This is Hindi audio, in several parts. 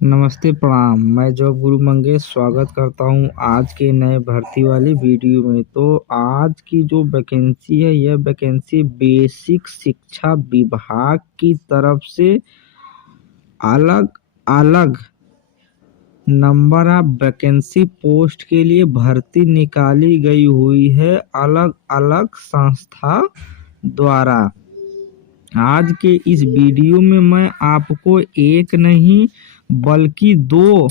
नमस्ते प्रणाम। मैं जॉब गुरु मंगेश स्वागत करता हूं आज के नए भर्ती वाली वीडियो में। तो आज की जो वैकेंसी है यह वैकेंसी बेसिक शिक्षा विभाग की तरफ से अलग अलग नंबर ऑफ वैकेंसी पोस्ट के लिए भर्ती निकाली गई हुई है अलग अलग संस्था द्वारा। आज के इस वीडियो में मैं आपको एक नहीं बल्कि दो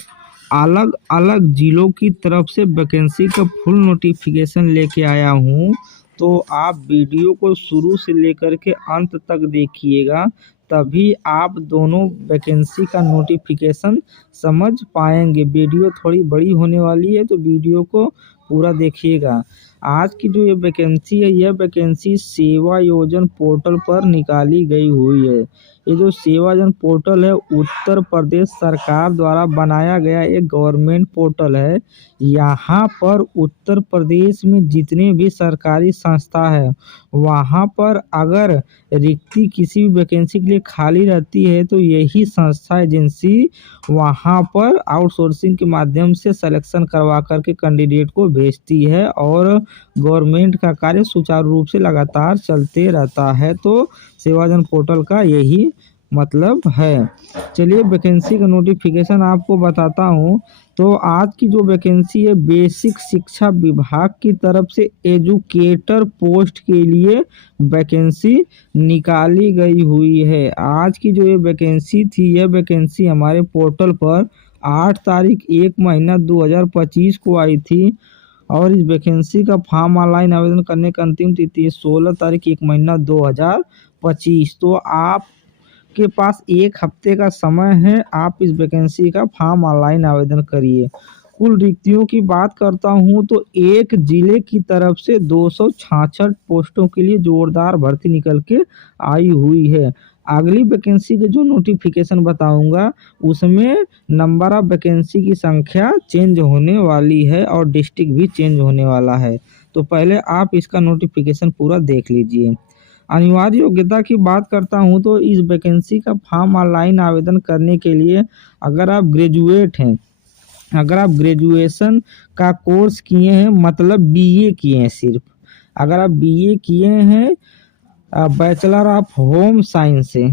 अलग अलग जिलों की तरफ से वैकेंसी का फुल नोटिफिकेशन लेके आया हूँ। तो आप वीडियो को शुरू से लेकर के अंत तक देखिएगा, तभी आप दोनों वैकेंसी का नोटिफिकेशन समझ पाएंगे। वीडियो थोड़ी बड़ी होने वाली है तो वीडियो को पूरा देखिएगा। आज की जो ये वैकेंसी है यह वैकेंसी सेवा योजन पोर्टल पर निकाली गई हुई है। ये जो सेवा योजन पोर्टल है उत्तर प्रदेश सरकार द्वारा बनाया गया एक गवर्नमेंट पोर्टल है। यहाँ पर उत्तर प्रदेश में जितने भी सरकारी संस्था है वहाँ पर अगर रिक्ति किसी भी वैकेंसी के लिए खाली रहती है तो यही संस्था एजेंसी वहाँ पर आउटसोर्सिंग के माध्यम से सिलेक्शन करवा करके कैंडिडेट को भेजती है और गवर्नमेंट का कार्य सुचारू रूप से लगातार चलते रहता है। तो सेवाजन पोर्टल का यही मतलब है। चलिए वैकेंसी का नोटिफिकेशन आपको बताता हूँ। तो आज की जो वैकेंसी है बेसिक शिक्षा विभाग की तरफ से एजुकेटर पोस्ट के लिए वैकेंसी निकाली गई हुई है। आज की जो ये वैकेंसी थी यह वैकेंसी हमारे पोर्टल पर 8 तारीख 1 महीना 2025 को आई थी और इस वैकेंसी का फॉर्म ऑनलाइन आवेदन करने का अंतिम तिथि है 16 तारीख 1 महीना 2025। तो आपके पास एक हफ्ते का समय है, आप इस वैकेंसी का फॉर्म ऑनलाइन आवेदन करिए। कुल रिक्तियों की बात करता हूं तो एक जिले की तरफ से 266 पोस्टों के लिए जोरदार भर्ती निकल के आई हुई है। अगली वैकेंसी के जो नोटिफिकेशन बताऊंगा उसमें नंबर ऑफ वैकेंसी की संख्या चेंज होने वाली है और डिस्ट्रिक्ट भी चेंज होने वाला है। तो पहले आप इसका नोटिफिकेशन पूरा देख लीजिए। अनिवार्य योग्यता की बात करता हूं तो इस वैकेंसी का फॉर्म ऑनलाइन आवेदन करने के लिए अगर आप ग्रेजुएट हैं, अगर आप ग्रेजुएशन का कोर्स किए हैं मतलब बीए किए हैं, सिर्फ अगर आप बीए किए हैं बैचलर ऑफ होम साइंस से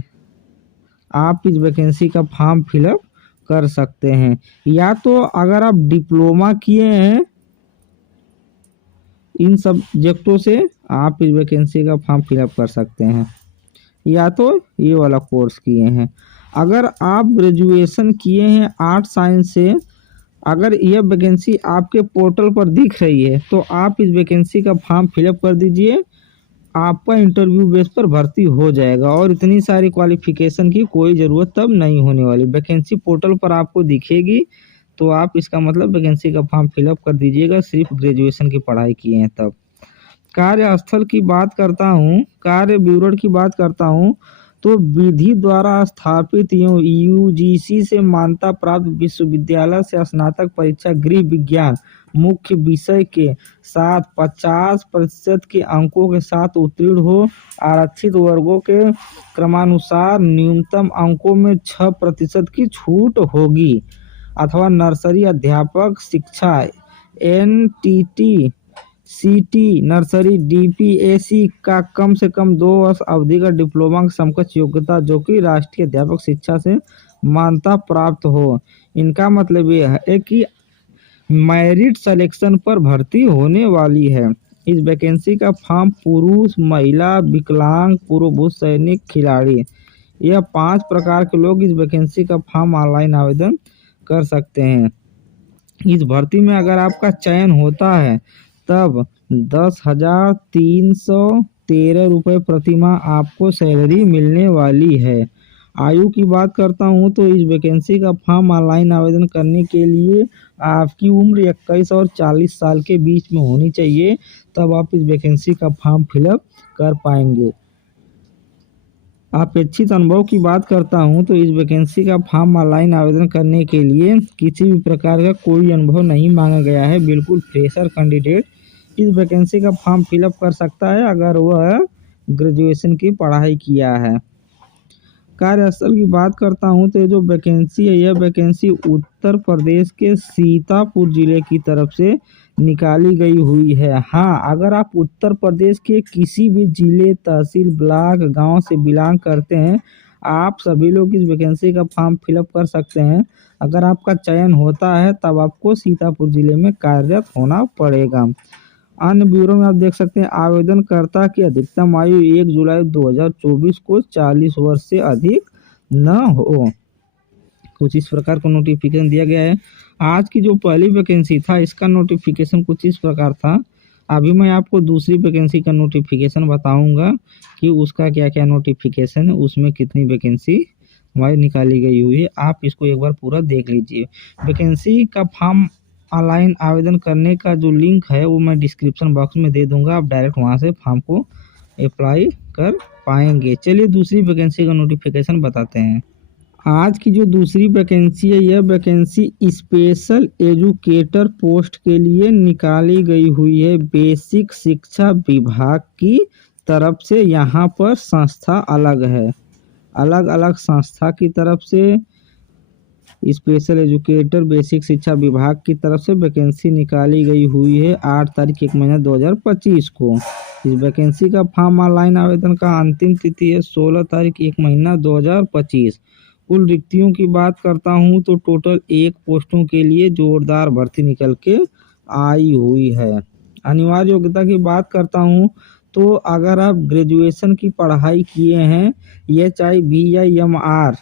आप इस वैकेंसी का फॉर्म फिलअप कर सकते हैं। या तो अगर आप डिप्लोमा किए हैं इन सब्जेक्टों से आप इस वैकेंसी का फॉर्म फिलअप कर सकते हैं, या तो ये वाला कोर्स किए हैं। अगर आप ग्रेजुएशन किए हैं आर्ट साइंस से, अगर यह वैकेंसी आपके पोर्टल पर दिख रही है तो आप इस वैकेंसी का फॉर्म फिलअप कर दीजिए, आपका इंटरव्यू बेस पर भर्ती हो जाएगा और इतनी सारी क्वालिफिकेशन की कोई ज़रूरत तब नहीं होने वाली। वैकेंसी पोर्टल पर आपको दिखेगी तो आप इसका मतलब वैकेंसी का फॉर्म फिलअप कर दीजिएगा, सिर्फ ग्रेजुएशन की पढ़ाई किए हैं तब। कार्यस्थल की बात करता हूँ, कार्य विवरण की बात करता हूँ तो विधि द्वारा स्थापित यूजीसी से मान्यता प्राप्त विश्वविद्यालय से स्नातक परीक्षा गृह विज्ञान मुख्य विषय के साथ 50% के अंकों के साथ उत्तीर्ण हो। आरक्षित वर्गों के क्रमानुसार न्यूनतम अंकों में 6% की छूट होगी। अथवा नर्सरी अध्यापक शिक्षा एनटीटी सीटी नर्सरी डीपीएसी का कम से कम 2 वर्ष अवधि का डिप्लोमा की समकक्ष योग्यता जो कि राष्ट्रीय अध्यापक शिक्षा से मान्यता प्राप्त हो। इनका मतलब यह है कि मेरिट सिलेक्शन पर भर्ती होने वाली है। इस वैकेंसी का फॉर्म पुरुष, महिला, विकलांग, पूर्वभूत सैनिक, खिलाड़ी, यह 5 प्रकार के लोग इस वैकेंसी का फॉर्म ऑनलाइन आवेदन कर सकते हैं। इस भर्ती में अगर आपका चयन होता है तब 10,313 रुपये प्रतिमाह आपको सैलरी मिलने वाली है। आयु की बात करता हूं तो इस वैकेंसी का फॉर्म ऑनलाइन आवेदन करने के लिए आपकी उम्र 21 और 40 साल के बीच में होनी चाहिए, तब आप इस वैकेंसी का फॉर्म फिलअप कर पाएंगे। अपेक्षित अनुभव की बात करता हूं तो इस वैकेंसी का फॉर्म ऑनलाइन आवेदन करने के लिए किसी भी प्रकार का कोई अनुभव नहीं मांगा गया है। बिल्कुल फ्रेशर कैंडिडेट इस वैकेंसी का फॉर्म फिलअप कर सकता है अगर वह ग्रेजुएशन की पढ़ाई किया है। कार्यस्थल की बात करता हूँ तो ये जो वैकेंसी है, यह वैकेंसी उत्तर प्रदेश के सीतापुर जिले की तरफ से निकाली गई हुई है। हाँ, अगर आप उत्तर प्रदेश के किसी भी जिले, तहसील, ब्लॉक, गांव से बिलोंग करते हैं, आप सभी लोग इस वैकेंसी का फॉर्म फिलअप कर सकते हैं। अगर आपका चयन होता है तब आपको सीतापुर जिले में कार्यरत होना पड़ेगा। अन्य ब्यूरो में आप देख सकते हैं, आवेदनकर्ता की अधिकतम आयु 1 जुलाई 2024 को 40 वर्ष से अधिक न हो। कुछ इस प्रकार का नोटिफिकेशन दिया गया है। आज की जो पहली वैकेंसी था, इसका नोटिफिकेशन कुछ इस प्रकार था। अभी मैं आपको दूसरी वैकेंसी का नोटिफिकेशन बताऊंगा कि उसका क्या क्या नोटिफिकेशन है, उसमें कितनी वैकेंसी हमारी निकाली गई हुई है। आप इसको एक बार पूरा देख लीजिए। वैकेंसी का फॉर्म ऑनलाइन आवेदन करने का जो लिंक है वो मैं डिस्क्रिप्शन बॉक्स में दे दूंगा, आप डायरेक्ट वहां से फॉर्म को अप्लाई कर पाएंगे। चलिए दूसरी वैकेंसी का नोटिफिकेशन बताते हैं। आज की जो दूसरी वैकेंसी है, यह वैकेंसी स्पेशल एजुकेटर पोस्ट के लिए निकाली गई हुई है। बेसिक शिक्षा विभाग की तरफ से यहाँ पर संस्था अलग है, अलग अलग संस्था की तरफ से स्पेशल एजुकेटर बेसिक शिक्षा विभाग की तरफ से वैकेंसी निकाली गई हुई है 8 तारीख 1 महीना 2025 को। इस वैकेंसी का फॉर्म ऑनलाइन आवेदन का अंतिम तिथि है 16 तारीख 1 महीना 2025। कुल रिक्तियों की बात करता हूँ तो टोटल 1 पोस्टों के लिए जोरदार भर्ती निकल के आई हुई है। अनिवार्य योग्यता की बात करता हूँ तो अगर आप ग्रेजुएशन की पढ़ाई किए हैं HIVIMR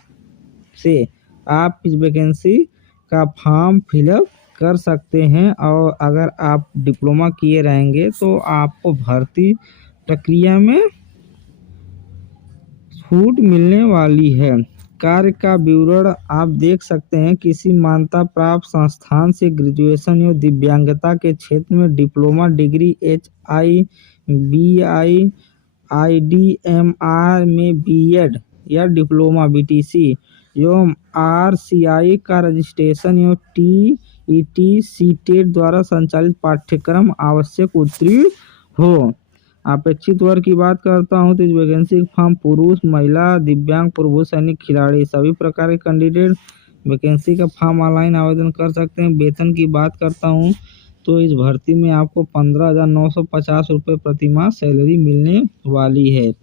से, आप इस वैकेंसी का फॉर्म फिलअप कर सकते हैं। और अगर आप डिप्लोमा किए रहेंगे तो आपको भर्ती प्रक्रिया में छूट मिलने वाली है। कार्य का विवरण आप देख सकते हैं, किसी मान्यता प्राप्त संस्थान से ग्रेजुएशन या दिव्यांगता के क्षेत्र में डिप्लोमा डिग्री HIVIIDMR में BEd या डिप्लोमा BTC एवं RCI का रजिस्ट्रेशन एवं TET CTET द्वारा संचालित पाठ्यक्रम आवश्यक उत्तीर्ण हो। अपेक्षित वर्ग की बात करता हूं तो इस वैकेंसी का फॉर्म पुरुष, महिला, दिव्यांग, पूर्व सैनिक, खिलाड़ी सभी प्रकार के कैंडिडेट वैकेंसी का फॉर्म ऑनलाइन आवेदन कर सकते हैं। वेतन की बात करता हूं तो इस भर्ती में आपको 15,950 रुपये प्रति माह सैलरी मिलने वाली है।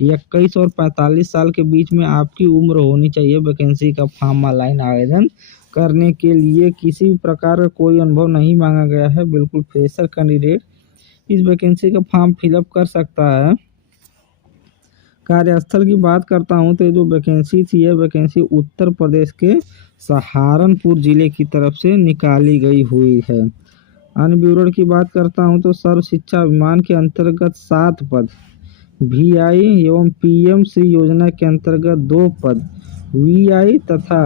21 और 45 साल के बीच में आपकी उम्र होनी चाहिए। वैकेंसी का फॉर्म ऑनलाइन आवेदन करने के लिए किसी भी प्रकार का कोई अनुभव नहीं मांगा गया है, बिल्कुल फ्रेशर कैंडिडेट इस वैकेंसी का फॉर्म फिलअप कर सकता है। कार्यस्थल की बात करता हूं तो ये जो वैकेंसी थी, यह वैकेंसी उत्तर प्रदेश के सहारनपुर जिले की तरफ से निकाली गई हुई है। अन्य विवरण की बात करता हूं तो सर्व शिक्षा अभियान के अंतर्गत 7 पद, VI एवं PM श्री योजना के अंतर्गत 2 पद, VI तथा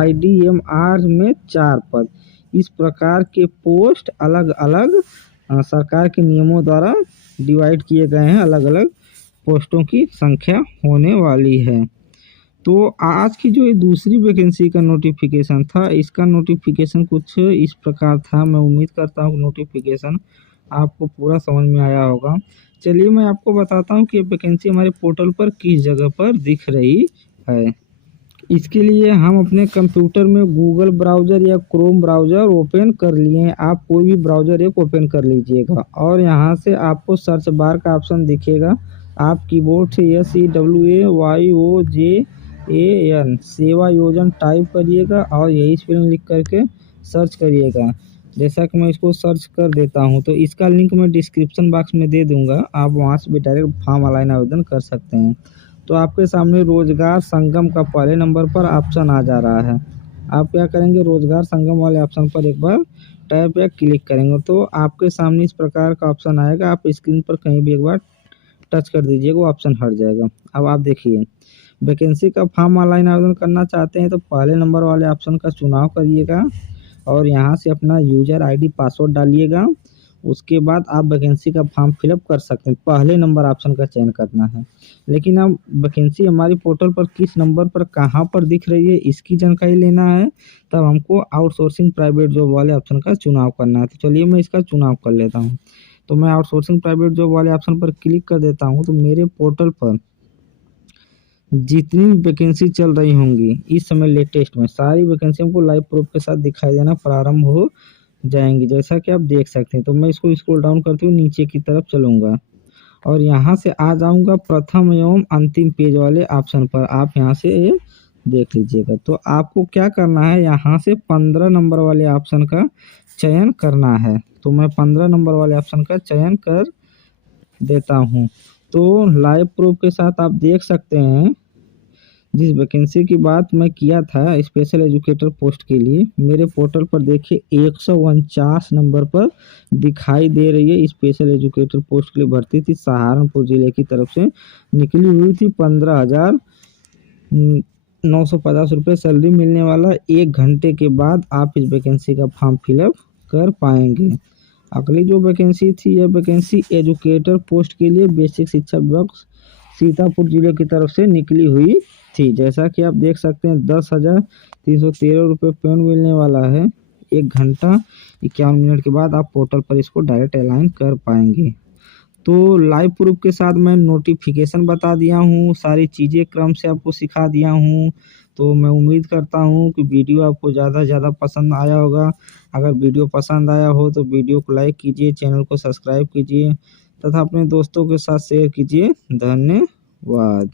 IDMR में 4 पद। इस प्रकार के पोस्ट अलग अलग सरकार के नियमों द्वारा डिवाइड किए गए हैं, अलग अलग पोस्टों की संख्या होने वाली है। तो आज की जो ये दूसरी वैकेंसी का नोटिफिकेशन था, इसका नोटिफिकेशन कुछ इस प्रकार था। मैं उम्मीद करता हूँ नोटिफिकेशन आपको पूरा समझ में आया होगा। चलिए मैं आपको बताता हूँ कि वैकेंसी हमारे पोर्टल पर किस जगह पर दिख रही है। इसके लिए हम अपने कंप्यूटर में गूगल ब्राउज़र या क्रोम ब्राउज़र ओपन कर लिए हैं। आप कोई भी ब्राउज़र एक ओपन कर लीजिएगा और यहाँ से आपको सर्च बार का ऑप्शन दिखेगा। आप कीबोर्ड से SEWAYOJAN सेवा योजन टाइप करिएगा और यही स्पेलिंग लिख करके सर्च करिएगा। जैसा कि मैं इसको सर्च कर देता हूँ तो इसका लिंक मैं डिस्क्रिप्शन बॉक्स में दे दूँगा, आप वहाँ से भी डायरेक्ट फॉर्म ऑनलाइन आवेदन कर सकते हैं। तो आपके सामने रोजगार संगम का पहले नंबर पर ऑप्शन आ जा रहा है। आप क्या करेंगे, रोजगार संगम वाले ऑप्शन पर एक बार टैप या क्लिक करेंगे तो आपके सामने इस प्रकार का ऑप्शन आएगा। आप स्क्रीन पर कहीं भी एक बार टच कर दीजिएगा, वो ऑप्शन हट जाएगा। अब आप देखिए, वैकेंसी का फॉर्म ऑनलाइन आवेदन करना चाहते हैं तो पहले नंबर वाले ऑप्शन का चुनाव करिएगा और यहाँ से अपना यूजर ID पासवर्ड डालिएगा। उसके बाद आप वैकेंसी का फॉर्म फिलअप कर सकते हैं। पहले नंबर ऑप्शन का चयन करना है। लेकिन अब वैकेंसी हमारी पोर्टल पर किस नंबर पर कहाँ पर दिख रही है, इसकी जानकारी लेना है, तब हमको आउटसोर्सिंग प्राइवेट जॉब वाले ऑप्शन का चुनाव करना है। तो चलिए मैं इसका चुनाव कर लेता हूँ। तो मैं आउटसोर्सिंग प्राइवेट जॉब वाले ऑप्शन पर क्लिक कर देता हूँ तो मेरे पोर्टल पर जितनी भी वैकेंसी चल रही होंगी इस समय लेटेस्ट में, सारी वैकेंसी हमको लाइव प्रूफ के साथ दिखाई देना प्रारंभ हो जाएंगी, जैसा कि आप देख सकते हैं। तो मैं इसको स्क्रॉल डाउन करते हुए नीचे की तरफ चलूँगा और यहाँ से आ जाऊँगा प्रथम एवं अंतिम पेज वाले ऑप्शन पर। आप यहाँ से ये देख लीजिएगा। तो आपको क्या करना है, यहाँ से 15 नंबर वाले ऑप्शन का चयन करना है। तो मैं 15 नंबर वाले ऑप्शन का चयन कर देता हूँ। तो लाइव प्रूफ के साथ आप देख सकते हैं जिस वैकेंसी की बात मैं किया था स्पेशल एजुकेटर पोस्ट के लिए, मेरे पोर्टल पर देखिए 149 नंबर पर दिखाई दे रही है। स्पेशल एजुकेटर पोस्ट के लिए भर्ती थी, सहारनपुर जिले की तरफ से निकली हुई थी। 15,950 रुपये सैलरी मिलने वाला। 1 घंटे के बाद आप इस वैकेंसी का फॉर्म फिलअप कर पाएंगे। अगली जो वैकेंसी थी यह वैकेंसी एजुकेटर पोस्ट के लिए बेसिक शिक्षा विभाग सीतापुर जिले की तरफ से निकली हुई थी। जैसा कि आप देख सकते हैं 10,313 रुपये पेमेंट मिलने वाला है। 1 घंटा 51 मिनट के बाद आप पोर्टल पर इसको डायरेक्ट अलाइन कर पाएंगे। तो लाइव प्रूफ के साथ मैं नोटिफिकेशन बता दिया हूँ, सारी चीज़ें क्रम से आपको सिखा दिया हूँ। तो मैं उम्मीद करता हूँ कि वीडियो आपको ज़्यादा से ज़्यादा पसंद आया होगा। अगर वीडियो पसंद आया हो तो वीडियो को लाइक कीजिए, चैनल को सब्सक्राइब कीजिए तथा अपने दोस्तों के साथ शेयर कीजिए। धन्यवाद।